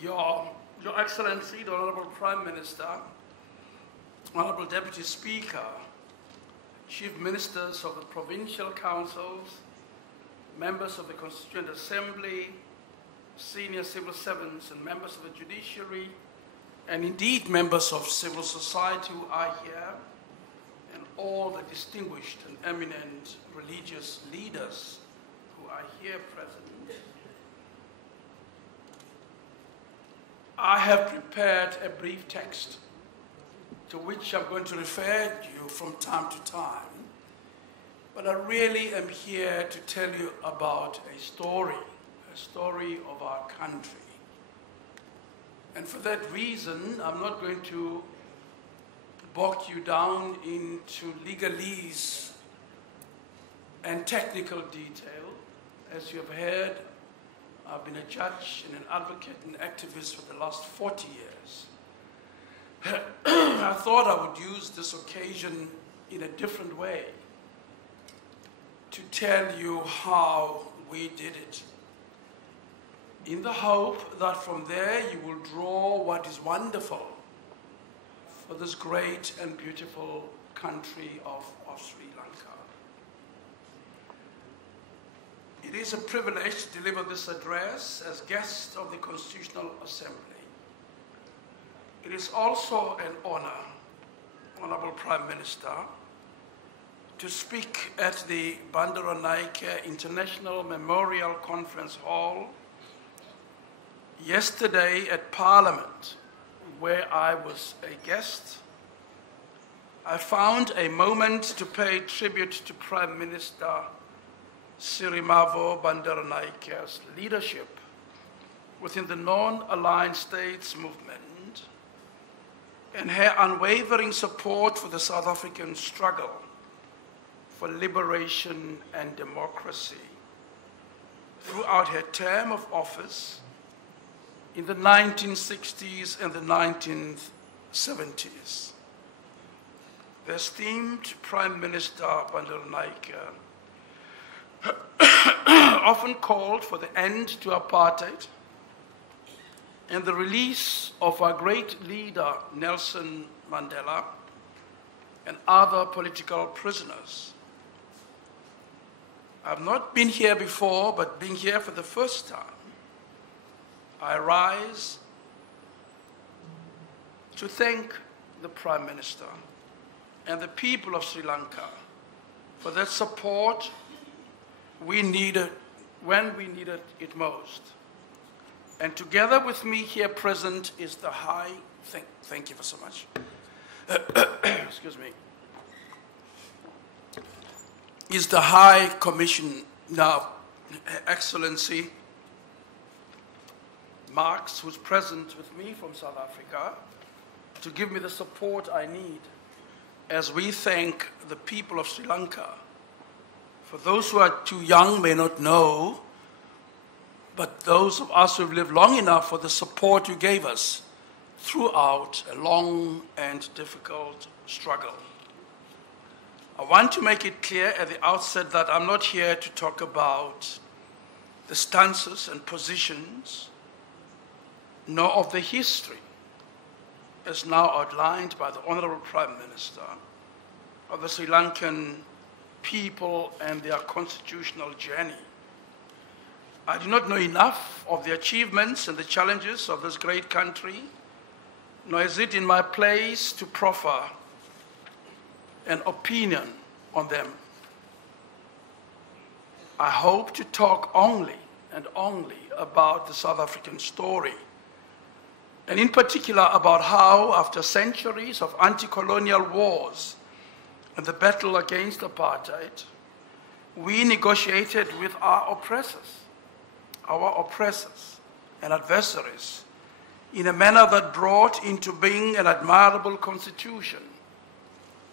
Your Excellency, the Honorable Prime Minister, Honorable Deputy Speaker, Chief Ministers of the Provincial Councils, members of the Constituent Assembly, senior civil servants and members of the judiciary, and indeed members of civil society who are here, and all the distinguished and eminent religious leaders who are here present. I have prepared a brief text to which I'm going to refer you from time to time, but I really am here to tell you about a story of our country. And for that reason, I'm not going to bog you down into legalese and technical detail. As you have heard, I've been a judge and an advocate and activist for the last 40 years. I thought I would use this occasion in a different way to tell you how we did it, in the hope that from there you will draw what is wonderful for this great and beautiful country of Sri Lanka. It is a privilege to deliver this address as guest of the Constitutional Assembly. It is also an honor, Honorable Prime Minister, to speak at the Moseneke International Memorial Conference Hall yesterday at Parliament, where I was a guest. I found a moment to pay tribute to Prime Minister Sirimavo Bandaranaike's leadership within the non-aligned states movement and her unwavering support for the South African struggle for liberation and democracy throughout her term of office in the 1960s and the 1970s. The esteemed Prime Minister Bandaranaike often called for the end to apartheid and the release of our great leader Nelson Mandela and other political prisoners. I've not been here before, but being here for the first time, I rise to thank the Prime Minister and the people of Sri Lanka for that support we needed when we needed it most. And together with me here present is the thank you for so much. Excuse me. Is the High Commission, now Excellency Marx, who's present with me from South Africa, to give me the support I need as we thank the people of Sri Lanka. For those who are too young may not know, but those of us who have lived long enough for the support you gave us throughout a long and difficult struggle. I want to make it clear at the outset that I'm not here to talk about the stances and positions, nor of the history, as now outlined by the Honorable Prime Minister, of the Sri Lankan people and their constitutional journey. I do not know enough of the achievements and the challenges of this great country, nor is it in my place to proffer an opinion on them. I hope to talk only and only about the South African story, and in particular about how, after centuries of anti-colonial wars and the battle against apartheid, we negotiated with our oppressors and adversaries in a manner that brought into being an admirable constitution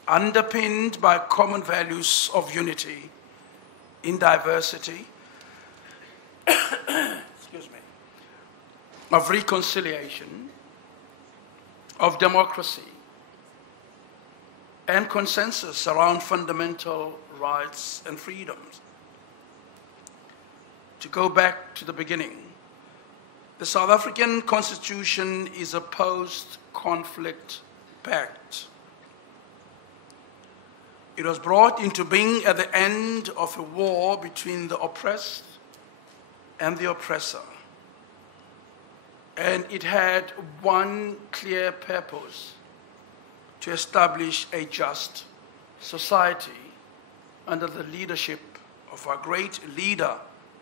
underpinned by common values of unity in diversity, excuse me, of reconciliation, of democracy, and consensus around fundamental rights and freedoms. To go back to the beginning, The South African Constitution is a post-conflict pact. It was brought into being at the end of a war between the oppressed and the oppressor. And it had one clear purpose: to establish a just society under the leadership of our great leader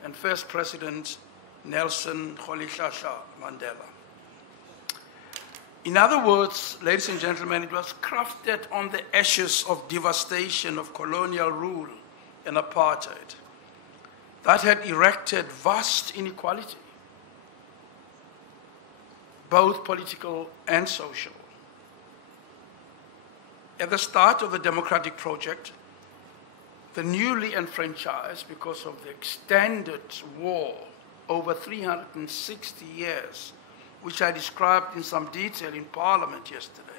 and first president, Nelson Rolihlahla Mandela. In other words, ladies and gentlemen, it was crafted on the ashes of devastation of colonial rule and apartheid that had erected vast inequality, both political and social. At the start of the democratic project, the newly enfranchised, because of the extended war over 360 years, which I described in some detail in Parliament yesterday,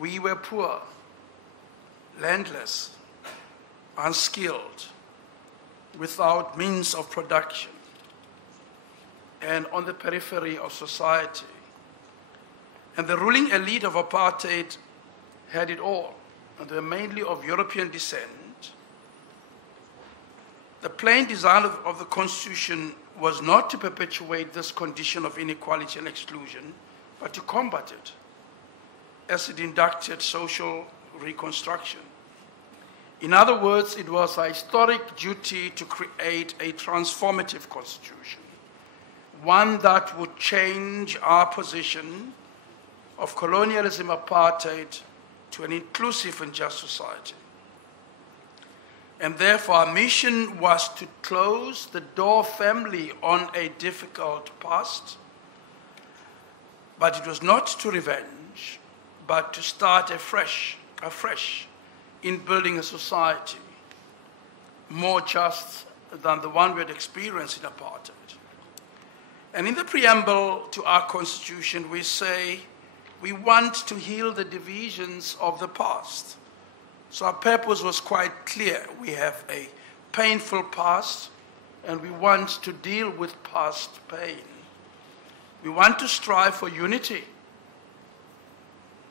we were poor, landless, unskilled, without means of production, and on the periphery of society. And the ruling elite of apartheid had it all, and they were mainly of European descent. The plain design of the Constitution was not to perpetuate this condition of inequality and exclusion, but to combat it, as it inducted social reconstruction. In other words, it was a historic duty to create a transformative Constitution, one that would change our position of colonialism, apartheid, to an inclusive and just society. And therefore, our mission was to close the door firmly on a difficult past, but it was not to revenge, but to start afresh in building a society more just than the one we had experienced in apartheid. And in the preamble to our Constitution, we say we want to heal the divisions of the past. So our purpose was quite clear. We have a painful past, and we want to deal with past pain. We want to strive for unity,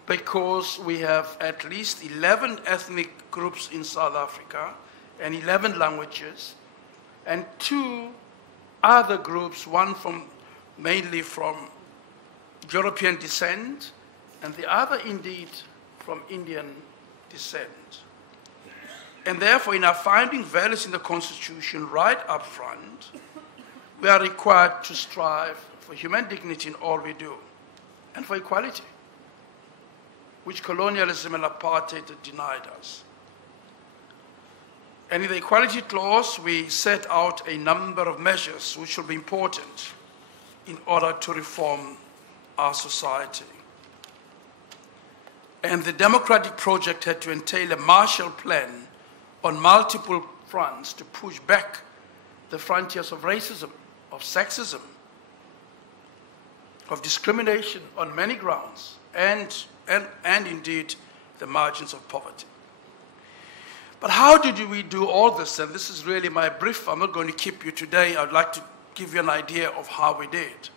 because we have at least 11 ethnic groups in South Africa and 11 languages, and 2 other groups, one mainly from European descent, and the other indeed from Indian descent. And therefore, in our finding values in the Constitution right up front, we are required to strive for human dignity in all we do, and for equality, which colonialism and apartheid had denied us. And in the Equality Clause, we set out a number of measures which will be important in order to reform our society. And the democratic project had to entail a Marshall Plan on multiple fronts to push back the frontiers of racism, of sexism, of discrimination on many grounds, and indeed the margins of poverty. But how did we do all this? And this is really my brief. I'm not going to keep you today. I'd like to give you an idea of how we did.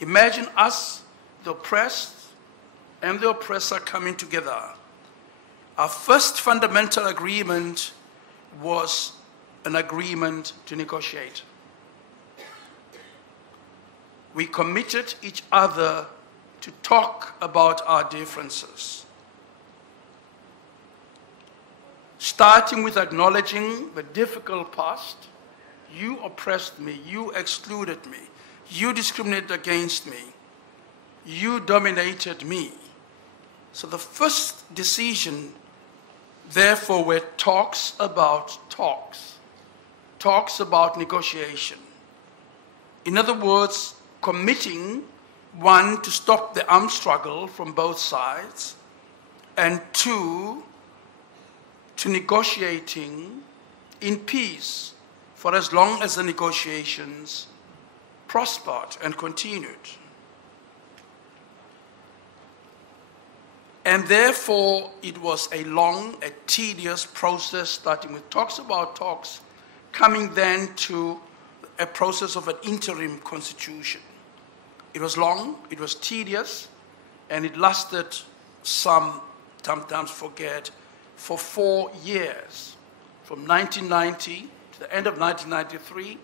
Imagine us, the oppressed and the oppressor, coming together. Our first fundamental agreement was an agreement to negotiate. We committed each other to talk about our differences, starting with acknowledging the difficult past. You oppressed me, you excluded me, you discriminated against me, you dominated me. So the first decision, therefore, were talks about negotiation. In other words, committing, one, to stop the armed struggle from both sides, and 2, to negotiating in peace for as long as the negotiations prospered and continued. And therefore, it was a long, a tedious process, starting with talks about talks, coming then to a process of an interim constitution. It was long, it was tedious, and it lasted, some sometimes forget, for 4 years, from 1990 to the end of 1993,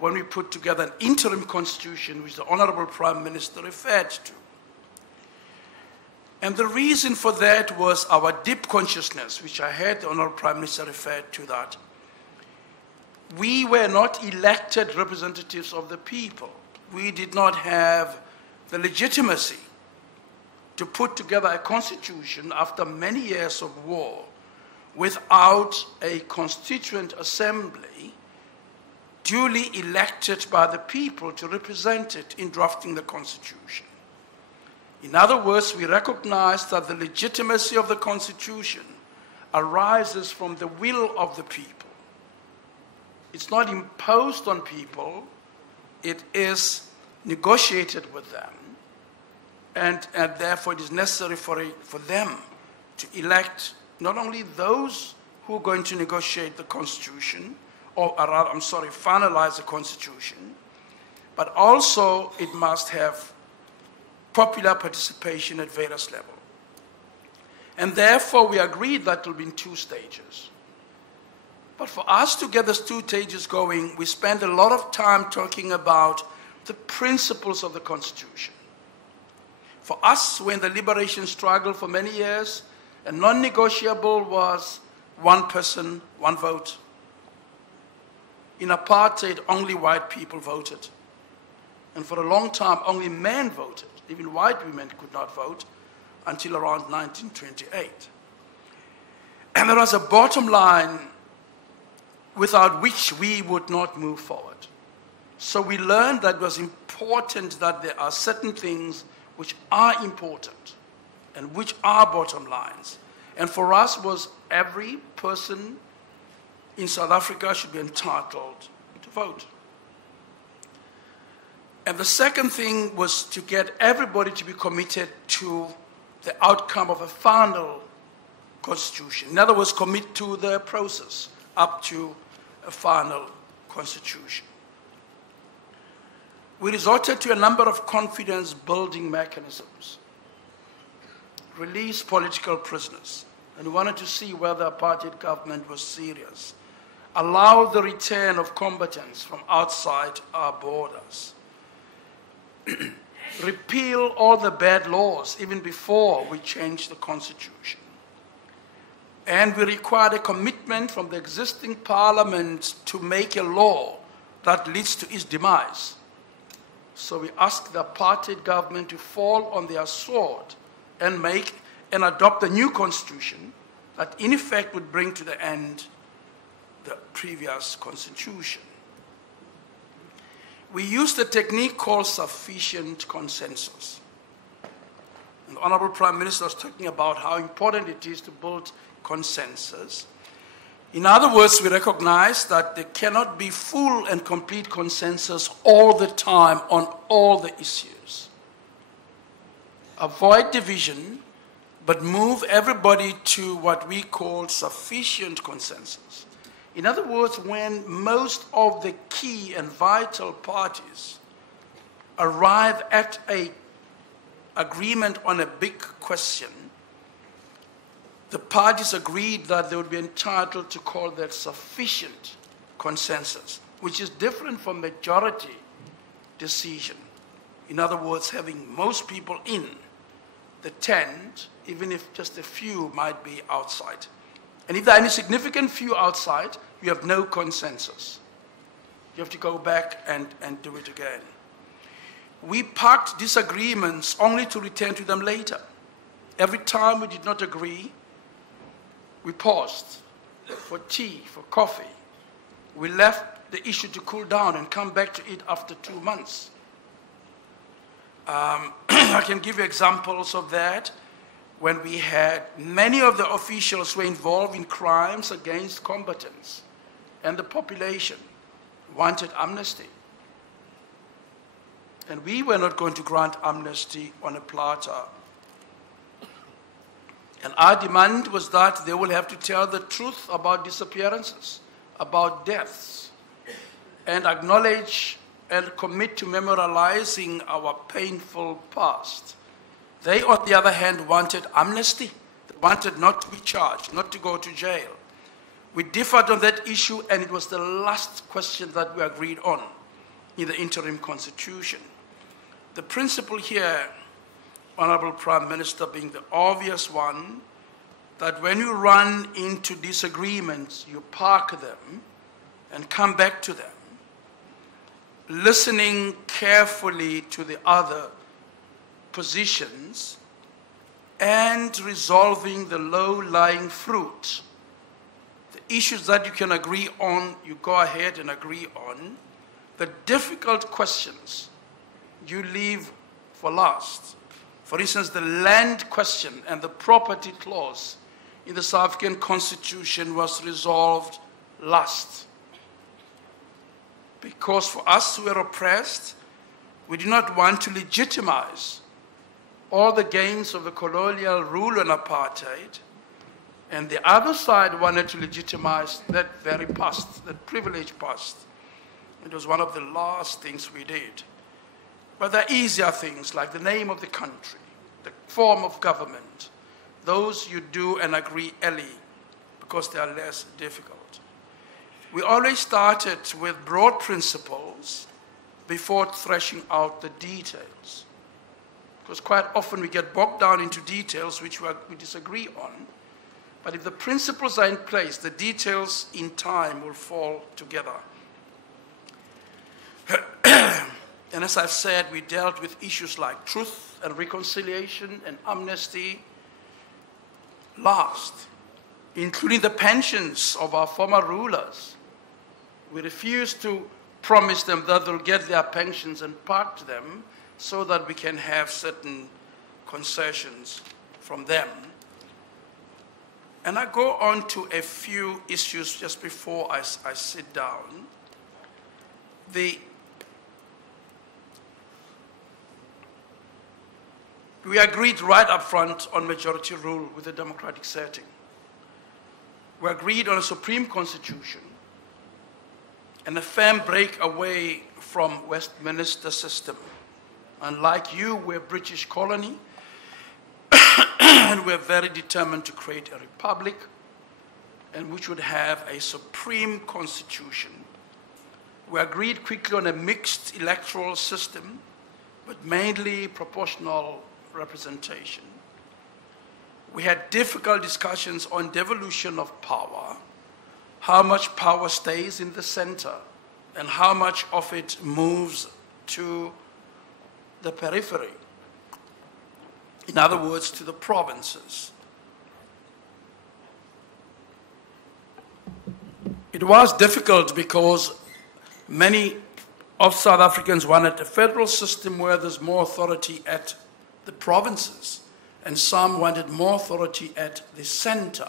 when we put together an interim constitution which the Honorable Prime Minister referred to. And the reason for that was our deep consciousness, which I heard the Honorable Prime Minister refer to that. We were not elected representatives of the people. We did not have the legitimacy to put together a constitution after many years of war without a constituent assembly duly elected by the people to represent it in drafting the constitution. In other words, we recognize that the legitimacy of the constitution arises from the will of the people. It's not imposed on people, it is negotiated with them, and therefore it is necessary for them to elect not only those who are going to negotiate the constitution, or rather, finalize the constitution, but also it must have popular participation at various levels. And therefore we agreed that it will be in 2 stages. But for us to get those 2 stages going, we spent a lot of time talking about the principles of the Constitution. For us, we're in the liberation struggle for many years, and non-negotiable was 1 person, 1 vote. In apartheid, only white people voted. And for a long time, only men voted. Even white women could not vote until around 1928. And there was a bottom line without which we would not move forward. So we learned that it was important that there are certain things which are important and which are bottom lines. And for us was every person in South Africa should be entitled to vote. And the second thing was to get everybody to be committed to the outcome of a final constitution. In other words, commit to the process up to a final constitution. We resorted to a number of confidence-building mechanisms. Release political prisoners, and we wanted to see whether the apartheid government was serious. Allow the return of combatants from outside our borders. Repeal all the bad laws even before we changed the constitution. And we required a commitment from the existing parliament to make a law that leads to its demise. So we asked the apartheid government to fall on their sword and adopt a new constitution that in effect would bring to the end the previous constitution. We used a technique called sufficient consensus. And the Honorable Prime Minister was talking about how important it is to build consensus. In other words, we recognize that there cannot be full and complete consensus all the time on all the issues. Avoid division, but move everybody to what we call sufficient consensus. In other words, when most of the key and vital parties arrive at an agreement on a big question, the parties agreed that they would be entitled to call that sufficient consensus, which is different from majority decision. In other words, having most people in the tent, even if just a few might be outside. And if there are any significant few outside, you have no consensus. You have to go back and do it again. We parked disagreements only to return to them later. Every time we did not agree, we paused for tea, for coffee. We left the issue to cool down and come back to it after 2 months. I can give you examples of that. When we had many of the officials were involved in crimes against combatants, and the population wanted amnesty. And we were not going to grant amnesty on a platter. And our demand was that they will have to tell the truth about disappearances, about deaths, and acknowledge and commit to memorializing our painful past. They, on the other hand, wanted amnesty. They wanted not to be charged, not to go to jail. We differed on that issue, and it was the last question that we agreed on in the interim constitution. The principle here, Honorable Prime Minister, being the obvious one, that when you run into disagreements, you park them and come back to them, listening carefully to the other positions and resolving the low-lying fruit. The issues that you can agree on, you go ahead and agree on. The difficult questions, you leave for last. For instance, the land question and the property clause in the South African Constitution was resolved last. Because for us who were oppressed, we did not want to legitimize all the gains of the colonial rule and apartheid, and the other side wanted to legitimize that very past, that privileged past. It was one of the last things we did. But there are easier things like the name of the country, the form of government. Those you do and agree early because they are less difficult. We always started with broad principles before thrashing out the details. Because quite often we get bogged down into details which we disagree on. But if the principles are in place, the details in time will fall together. And as I've said, we dealt with issues like truth and reconciliation and amnesty last, including the pensions of our former rulers. We refused to promise them that they'll get their pensions and park them so that we can have certain concessions from them. And I go on to a few issues just before I sit down. We agreed right up front on majority rule with a democratic setting. We agreed on a supreme constitution and a firm break away from Westminster system. Unlike you, we're a British colony, and we're very determined to create a republic, and which would have a supreme constitution. We agreed quickly on a mixed electoral system, but mainly proportional representation. We had difficult discussions on devolution of power, how much power stays in the center, and how much of it moves to the periphery. In other words, to the provinces. It was difficult because many of South Africans wanted a federal system where there's more authority at the provinces, and some wanted more authority at the center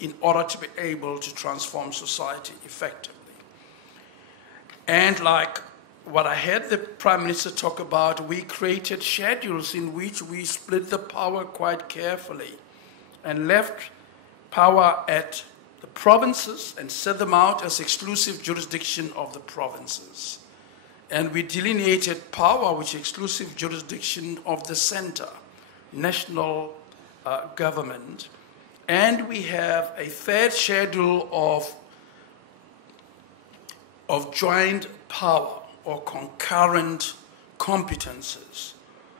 in order to be able to transform society effectively. And like what I heard the Prime Minister talk about, we created schedules in which we split the power quite carefully and left power at the provinces and set them out as exclusive jurisdiction of the provinces. And we delineated power, which is exclusive jurisdiction of the center, national government. And we have a third schedule of joint power or concurrent competences,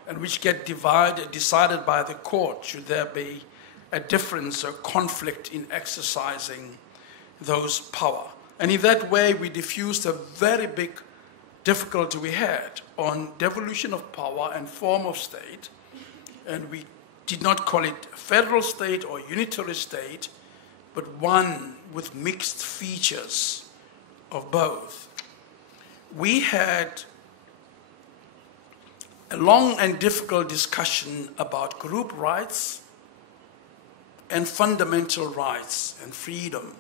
and which get decided by the court should there be a difference or conflict in exercising those power. And in that way, we diffused a very big difficulty we had on devolution of power and form of state, and we did not call it federal state or unitary state, but one with mixed features of both. We had a long and difficult discussion about group rights and fundamental rights and freedom.